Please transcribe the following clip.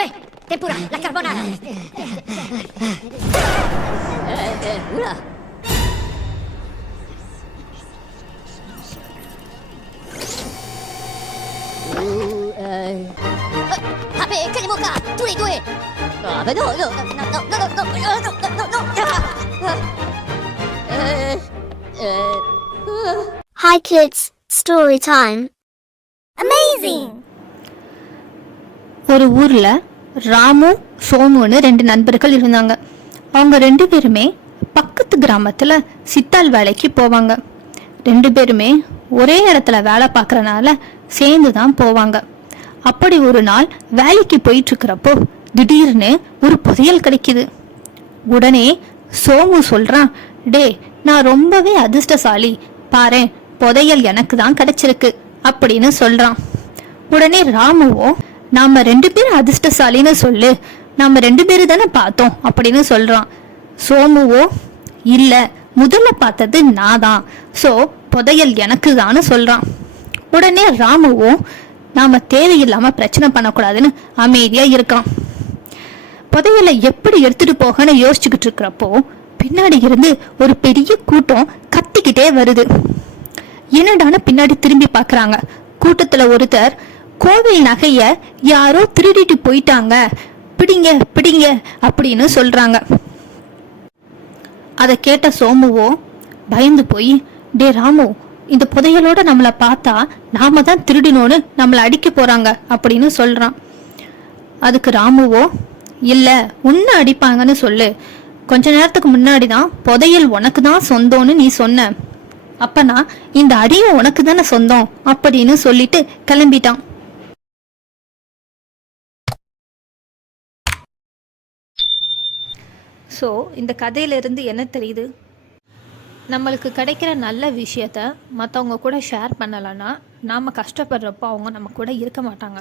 Come? Tempura, la carbonara. Oula. Che moca, tous les deux. Ah ben non, non, non, non, non, non, non, non, non, non. Hi kids, story time. Amazing. ஒரு ஊரில் ராமு சோமுன்னு 2 நண்பர்கள் இருந்தாங்க. அவங்க 2 பேருமே பக்கத்து கிராமத்தில் சித்தால் வேலைக்கு போவாங்க. 2 பேருமே ஒரே இடத்துல வேலை பார்க்குறனால சேர்ந்து தான் போவாங்க. அப்படி ஒரு நாள் வேலைக்கு போயிட்டு இருக்கிறப்போ திடீர்னு ஒரு புதையல் கிடைக்குது. உடனே சோமு சொல்றான், டே நான் ரொம்பவே அதிர்ஷ்டசாலி, பாரு புதையல் எனக்கு தான் கிடைச்சிருக்கு அப்படின்னு சொல்றான். உடனே ராமுவோ, நாம 2 பேரும் அதிர்ஷ்டசாலின்னு சொல்லு, நாம 2 பேரு தானே பார்த்தோம் அப்படின்னு சொல்றான். சோமுவோ, இல்ல முதல்ல பார்த்தது நான் தான், சோ புதையல் எனக்கு தான்னு சொல்றான். உடனே ராமுவோ, நாம தேவையில்லாம பிரச்சனை பண்ணக்கூடாதுன்னு அமைதியா இருக்கான். புதையலை எப்படி எடுத்துட்டு போகன்னு யோசிச்சுக்கிட்டு இருக்கிறப்போ பின்னாடி இருந்து ஒரு பெரிய கூட்டம் கத்திக்கிட்டே வருது. என்னடான்னு பின்னாடி திரும்பி பாக்குறாங்க. கூட்டத்துல ஒருத்தர், கோவில் நகைய யாரோ திருடிட்டு போயிட்டாங்க, பிடிங்க பிடிங்க அப்படின்னு சொல்றாங்க. அதை கேட்ட சோமுவோ பயந்து போய், டே ராமு, இந்த புதையலோட நம்மளை பார்த்தா நாம தான் திருடினோன்னு நம்மளை அடிக்க போறாங்க அப்படின்னு சொல்றான். அதுக்கு ராமுவோ, இல்ல உன்னை அடிப்பாங்கன்னு சொல்லு, கொஞ்ச நேரத்துக்கு முன்னாடி தான் புதையல் உனக்கு தான் சொந்தம்னு நீ சொன்ன, அப்பனா இந்த அடியும் உனக்கு தானே சொந்தம் அப்படின்னு சொல்லிட்டு கிளம்பிட்டான். ஸோ இந்த கதையிலிருந்து என்ன தெரியுது? நம்மளுக்கு கிடைக்கிற நல்ல விஷயத்த மற்றவங்க கூட ஷேர் பண்ணலைன்னா நாம் கஷ்டப்படுறப்போ அவங்க நம்ம கூட இருக்க மாட்டாங்க.